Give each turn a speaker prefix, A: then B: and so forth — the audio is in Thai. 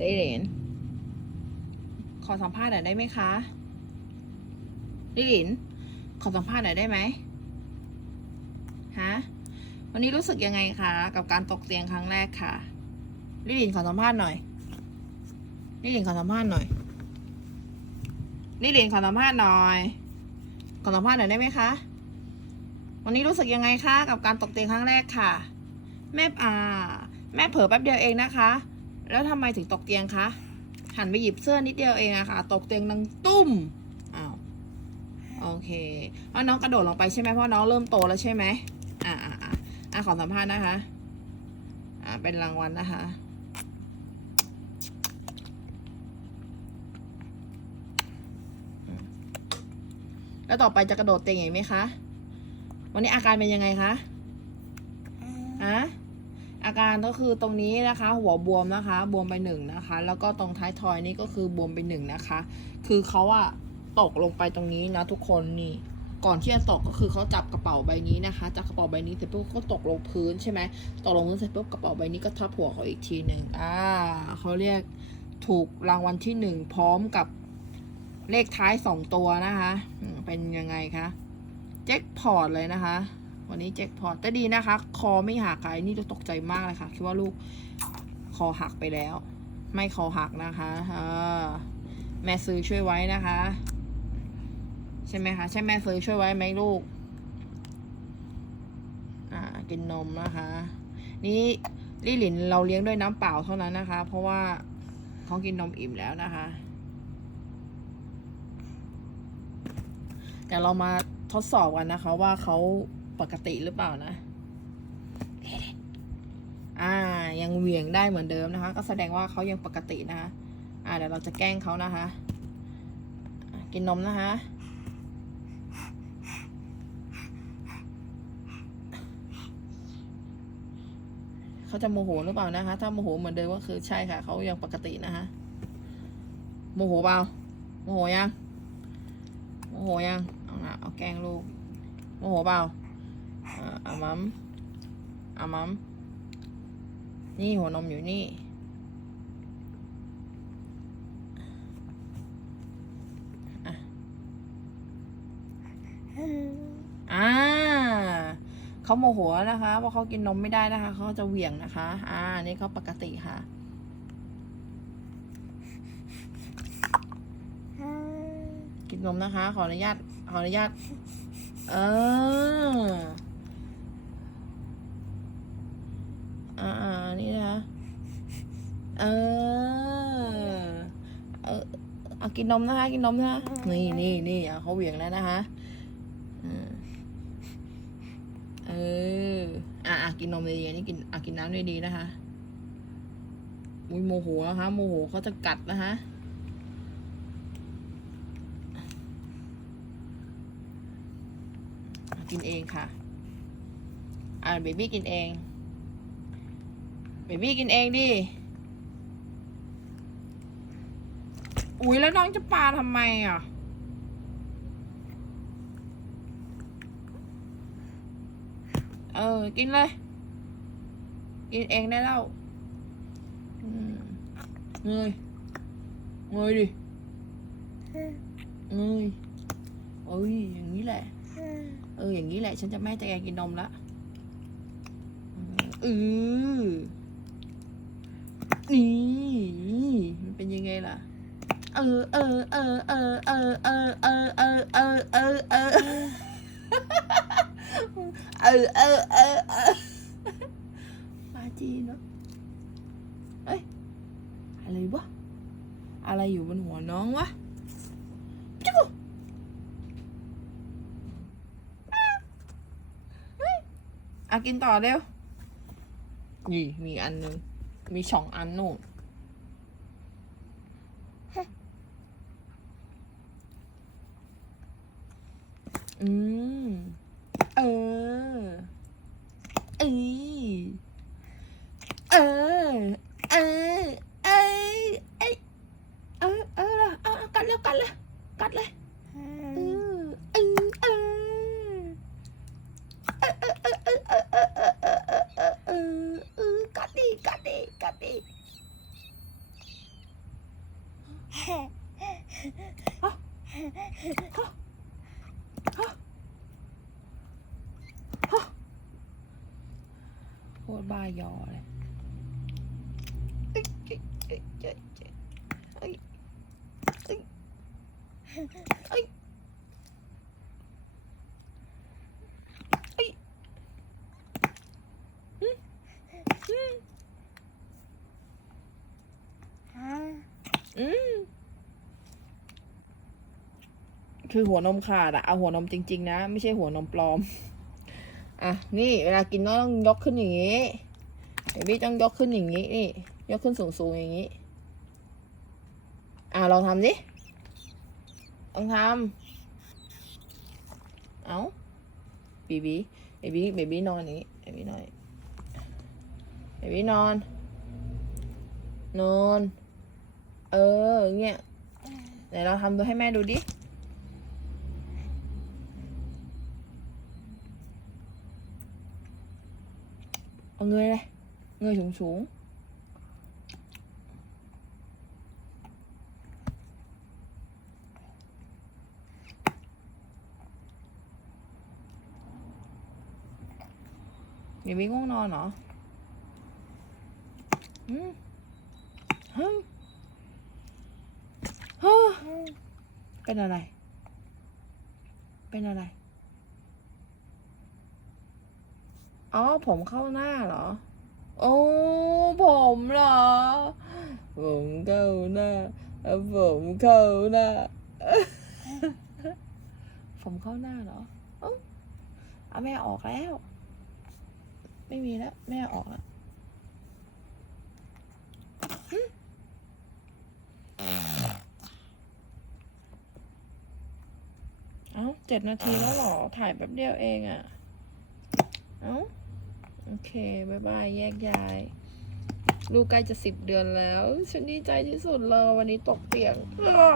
A: ลิลินขอสัมภาษณ์หน่อยได้ไหมคะลิลิน ขอสัมภาษณ์หน่อยได้ไหมฮะ วันนี้รู้สึกยังไงคะ กับการตกเตียงครั้งแรกค่ะลิลินขอสัมภาษณ์หน่อยลิลินขอสัมภาษณ์หน่อยลิลินขอสัมภาษณ์หน่อย ขอสัมภาษณ์หน่อยได้ไหมคะ วันนี้รู้สึกยังไงคะ กับการตกเตียงครั้งแรกค่ะ แม่อ่า แม่เผลอแป๊บเดียวเองนะคะ แล้วทำไมถึงตกเตียงคะ หันไปหยิบเสื้อนิดเดียวเองอะค่ะ ตกเตียงดังตุ้ม อ้าว โอเคเพราะน้องกระโดดลงไปใช่ไหมเพราะน้องเริ่มโตแล้วใช่ไหมอ่าอ่าอ่าอ่าขอสัมภาษณ์นะคะ อ่า เป็นรางวัลนะคะ แล้วต่อไปจะกระโดดเตียงอีกไหมคะ วันนี้อาการเป็นยังไงคะอะ อาการก็คือตรงนี้นะคะ หัวบวมนะคะบวมไปหนึ่งนะคะ แล้วก็ตรงท้ายทอยนี่ก็คือบวมไปหนึ่งนะคะ คือเขาอะตกลงไปตรงนี้นะทุกคนนี่ก่อนที่จะตกก็คือเขาจับกระเป๋าใบนี้นะคะจับกระเป๋าใบนี้เสร็จปุ๊บก็ตกลงพื้นใช่ไหมตกลงพื้นเสร็จปุ๊บกระเป๋าใบนี้ก็ทับหัวเขาอีกทีหนึ่งอ่าเขาเรียกถูกรางวัลที่หนึ่งพร้อมกับเลขท้ายสองตัวนะคะ เป็นยังไงคะแจ็คพอตเลยนะคะ วันนี้แจ็คพอตแต่ดีนะคะ คอไม่หักใครนี่จะตกใจมากเลยค่ะ คิดว่าลูกคอหักไปแล้ว ไม่คอหักนะคะอ่าแม่ซื้อช่วยไว้นะคะ ใช่ไหมคะ ใช่แม่ซื้อช่วยไว้ไหมลูก อ่า กินนมนะคะ นี่ลี่หลินเราเลี้ยงด้วยน้ำเปล่าเท่านั้นนะคะ เพราะว่าเขากินนมอิ่มแล้วนะคะเดี๋ยวเรามาทดสอบกันนะคะว่าเขา ปกติหรือเปล่านะ อ่า ยังเหวี่ยงได้เหมือนเดิมนะคะ ก็แสดงว่าเขายังปกตินะคะ อ่าเดี๋ยวเราจะแกล้งเขานะคะ กินนมนะคะเขาจะโมโหหรือเปล่านะคะ ถ้าโมโหเหมือนเดิมก็คือใช่ค่ะ เขายังปกตินะคะโมโหเปล่าโมโหยังโมโหยังเอาละเอาแกงลูกโมโหเปล่า อ่าอามัมอามัมนี่หัวนมอยู่นี่ อ่าเขาโมโหนะคะเพราะเขากินนมไม่ได้นะคะ เขาจะเหวี่ยงนะคะ อ่า นี่เขาปกติค่ะกินนมนะคะ ขออนุญาต ขออนุญาต เออ นี่นะคะ เออ เออเอากินนมนะคะ กินนมนะคะนี่นี่นี่อะเขาเหวี่ยงแล้วนะคะอืมเออ อะอะกินนมดีๆนี่กินอะกินน้ำดีๆนะคะมุยโมโหนะคะโมโหเขาจะกัดนะคะอะกินเองค่ะ อะเบบี้กินเองเบบี้กินเองดิ อุ้ยแล้วน้องจะปาทำไมอะ เออ กินเลย กินเองได้แล้วเงยเงยดิเงยโอ้ยอย่างนี้แหละ เออ อย่างนี้แหละ ฉันจะแม่ใจะแกกินนมละเออ นี่มันเป็นยังไงล่ะ เออเออเออเออเออเออเออเออเออเออเออเออเออเออเออมาจีเนาะเอ้ยอะไรวะอะไรอยู่บนหัวน้องวะจิ๊บอะกินต่อเร็วนี่มีอันหนึ่ง มีสองอันนู่นอืม 好，好，好，我把腰嘞，哎哎哎哎哎，哎，哎，哎。 คือหัวนมขาดอะเอาหัวนมจริง ๆ นะ ไม่ใช่หัวนมปลอม อะ นี่เวลากินต้องยกขึ้นอย่างนี้เบบี้ต้องยกขึ้นอย่างนี้นี่ ยกขึ้นสูงๆอย่างนี้ อะลองทำดิลองทำเอาเบบี้เบบี้เบบี้นอนอย่างนี้เบบี้นอนเบบี้นอน นอน เออเงี้ยไหนเราทำดูให้แม่ดูดิ เอาเงยเลยเงยสูงสูงเดี๋ยววิ่งง่วงน อ๋อ ผมเข้าหน้าเหรอ โอ้ ผมเหรอ ผมเข้าหน้า ผมเข้าหน้า ผมเข้าหน้าเหรอเอาแม่ออกแล้ว ไม่มีแล้ว แม่ออกแล้วเอ้าเจ็ดนาทีแล้วเหรอ ถ่ายแป๊บเดียวเองอะ่ะ เอ้า โอเคบายบายแยกย้าย ลูกใกล้จะสิบเดือนแล้ว ฉันดีใจที่สุดเลยวันนี้ตกเตียงอ้อ